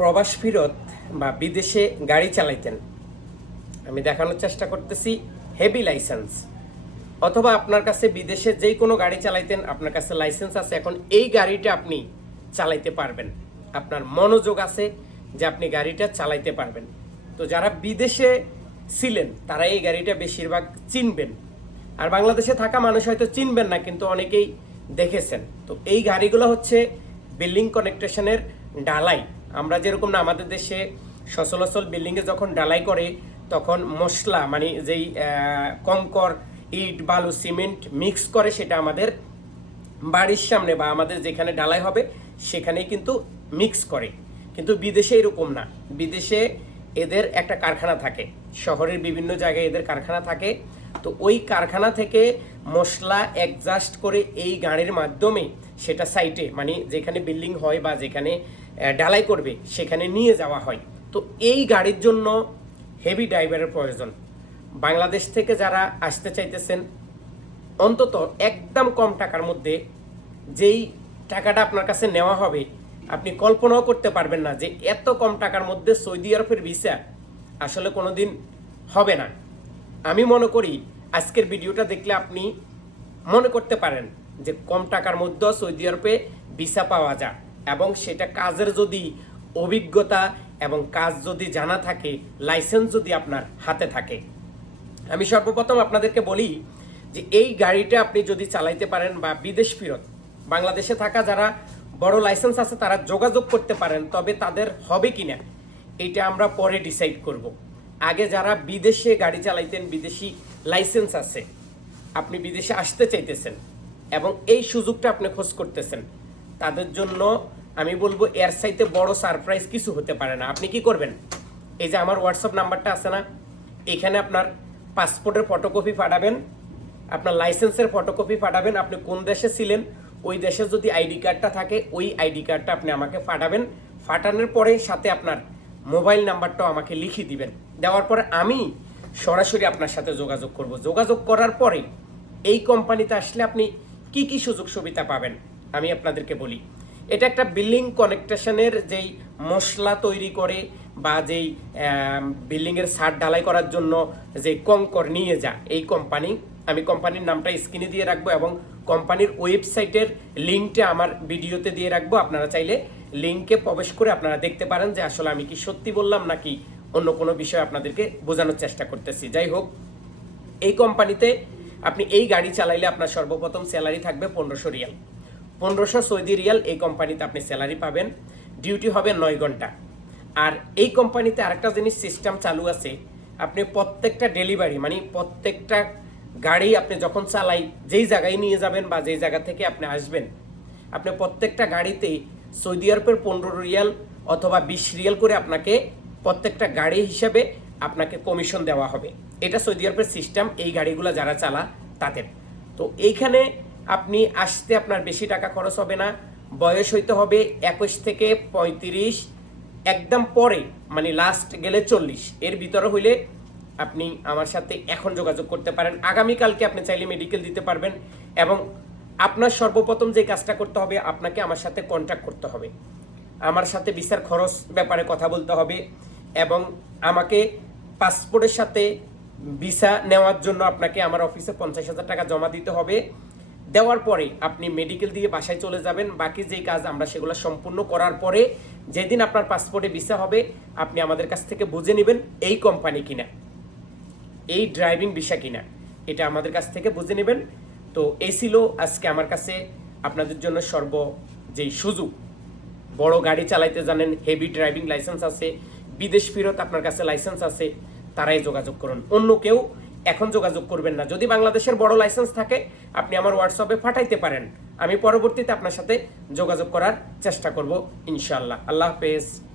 প্রবাস ফিরত বা বিদেশে গাড়ি চালাইতেন। আমি দেখানোর চেষ্টা করতেছি হেভি লাইসেন্স অথবা আপনার কাছে বিদেশে যেই কোনো গাড়ি চালাইতেন, আপনার কাছে লাইসেন্স আছে, এখন এই গাড়িটা আপনি চালাইতে পারবেন। আপনার মনোযোগ আছে যে আপনি গাড়িটা চালাইতে পারবেন। তো যারা বিদেশে ছিলেন, তারা এই গাড়িটা বেশিরভাগ চিনবেন। আর বাংলাদেশে থাকা মানুষ হয়তো চিনবেন না, কিন্তু অনেকেই দেখেছেন। তো এই গাড়িগুলো হচ্ছে বিল্ডিং কানেকটেশনের ডালাই। আমরা যেরকম না, আমাদের দেশে সচলাচল বিল্ডিংয়ে যখন ডালাই করে, তখন মশলা মানে যেই কঙ্কর, ইট, বালু, সিমেন্ট মিক্স করে সেটা আমাদের বাড়ির সামনে বা আমাদের যেখানে ডালাই হবে, সেখানেই কিন্তু মিক্স করে। কিন্তু বিদেশে এরকম না। বিদেশে এদের একটা কারখানা থাকে। শহরের বিভিন্ন জায়গায় এদের কারখানা থাকে। তো ওই কারখানা থেকে মশলা অ্যাডজাস্ট করে এই গাড়ির মাধ্যমে সেটা সাইটে মানে যেখানে বিল্ডিং হয় বা যেখানে ডালাই করবে, সেখানে নিয়ে যাওয়া হয়। তো এই গাড়ির জন্য হেভি ড্রাইভারের প্রয়োজন। বাংলাদেশ থেকে যারা আসতে চাইতেছেন, অন্তত একদম কম টাকার মধ্যে যেই টাকাটা আপনার কাছে নেওয়া হবে, আপনি কল্পনাও করতে পারবেন না যে এত কম টাকার মধ্যে সৌদি আরবের ভিসা আসলে কোনোদিন হবে না। আমি মনে করি, আজকের ভিডিওটা দেখলে আপনি মনে করতে পারেন যে কম টাকার মধ্যেও সৌদি আরবে ভিসা পাওয়া যায়। এবং সেটা কাজের যদি অভিজ্ঞতা এবং কাজ যদি জানা থাকে লাইসেন্স যদি আপনার হাতে থাকে। আমি সর্বপ্রথম আপনাদেরকে বলি যে এই গাড়িটা আপনি যদি চালাইতে পারেন বা বিদেশ ফেরত, বাংলাদেশে থাকা যারা বড় লাইসেন্স আছে তারা যোগাযোগ করতে পারেন, তবে তাদের হবে কিনা, এটা আমরা পরে ডিসাইড করব। আগে যারা বিদেশে গাড়ি চালাইতেন, বিদেশি লাইসেন্স আছে, আপনি বিদেশে আসতে চাইতেছেন এবং এই সুযোগটা আপনি খোঁজ করতেছেন তাদের জন্য আমি বলব এর সাইতে বড় সারপ্রাইজ কিছু হতে পারে না। আপনি কি করবেন? এই যে আমার হোয়াটসঅ্যাপ নাম্বারটা আছে না, এখানে আপনার পাসপোর্টের ফটোকপি পাঠাবেন, আপনার লাইসেন্সের ফটোকপি পাঠাবেন, আপনি কোন দেশে ছিলেন, ওই দেশে যদি আইডি কার্ডটা থাকে, ওই আইডি কার্ডটা আপনি আমাকে পাঠাবেন। পাঠানোর পরে সাথে আপনার মোবাইল নাম্বারটাও আমাকে লিখে দিবেন। দেওয়ার পরে আমি সরাসরি আপনার সাথে যোগাযোগ করব। যোগাযোগ করার পরে এই কোম্পানিতে আসলে আপনি কি কি সুযোগ সুবিধা পাবেন? আমি আপনাদেরকে বলি। এটা একটা বিল্ডিং কানেকটেশনের যেই মশলা তৈরি করে বা যেই বিল্ডিংয়ের ছাদ ঢালাই করার জন্য যে কঙ্কর নিয়ে যা এই কোম্পানি আমি কোম্পানির নামটা স্ক্রিনে দিয়ে রাখব এবং কোম্পানির ওয়েবসাইটের লিঙ্কটা আমার ভিডিওতে দিয়ে রাখব। আপনারা চাইলে লিঙ্কে প্রবেশ করে আপনারা দেখতে পারেন যে আসলে আমি কি সত্যি বললাম নাকি অন্য কোনো বিষয় আপনাদেরকে বোঝানোর চেষ্টা করতেছি। যাই হোক, এই কোম্পানিতে আপনি এই গাড়ি চালাইলে আপনার সর্বপ্রথম স্যালারি থাকবে পনেরোশো রিয়াল। পনেরোশো সৌদি রিয়াল এই কোম্পানিতে আপনি স্যালারি পাবেন। ডিউটি হবে নয় ঘণ্টা। আর এই কোম্পানিতে আরেকটা জিনিস সিস্টেম চালু আছে, আপনি প্রত্যেকটা ডেলিভারি মানে প্রত্যেকটা গাড়ি আপনি যখন চালাই, যেই জায়গায় নিয়ে যাবেন বা যেই জায়গা থেকে আপনি আসবেন, আপনি প্রত্যেকটা গাড়িতে সৌদি আরবের পনেরো রিয়াল অথবা বিশ রিয়াল করে আপনাকে প্রত্যেকটা গাড়ি হিসেবে আপনাকে কমিশন দেওয়া হবে। এটা সৌদি আরবের সিস্টেম এই গাড়িগুলো যারা চালা তাদের। তো এইখানে আপনি আসতে আপনার বেশি টাকা খরচ হবে না। বয়স হইতে হবে একুশ থেকে পঁয়ত্রিশ। একদম পরে মানে লাস্ট গেলে চল্লিশ। এর ভিতরে হইলে আপনি আমার সাথে এখন যোগাযোগ করতে পারেন। আগামীকালকে আপনি চাইলে মেডিকেল দিতে পারবেন এবং আপনার সর্বপ্রথম যে কাজটা করতে হবে, আপনাকে আমার সাথে কন্ট্যাক্ট করতে হবে। আমার সাথে ভিসার খরচ ব্যাপারে কথা বলতে হবে এবং আমাকে পাসপোর্টের সাথে ভিসা নেওয়ার জন্য আপনাকে আমার অফিসে পঞ্চাশ হাজার টাকা জমা দিতে হবে। দেওয়ার পরে আপনি মেডিকেল দিয়ে বাসায় চলে যাবেন। বাকি যেই কাজ আমরা সেগুলো সম্পূর্ণ করার পরে যেদিন আপনার পাসপোর্টে ভিসা হবে, আপনি আমাদের কাছ থেকে বুঝে নেবেন এই কোম্পানি কিনা, এই ড্রাইভিং ভিসা কিনা। এটা আমাদের কাছ থেকে বুঝে নেবেন। তো এই ছিল আজকে আমার কাছে আপনাদের জন্য সর্ব যেই সুযোগ। বড় গাড়ি চালাইতে জানেন হেভি ড্রাইভিং লাইসেন্স আছে, বিদেশ ফেরত আপনার কাছে লাইসেন্স আছে, তারাই যোগাযোগ করুন। অন্য কেউ এখন যোগাযোগ করবেন না। যদি বাংলাদেশের বড় লাইসেন্স থাকে, আপনি আমার হোয়াটসঅ্যাপে পাঠাইতে পারেন। আমি পরবর্তীতে আপনার সাথে যোগাযোগ করার চেষ্টা করব ইনশাল্লাহ আল্লাহ হাফেজ।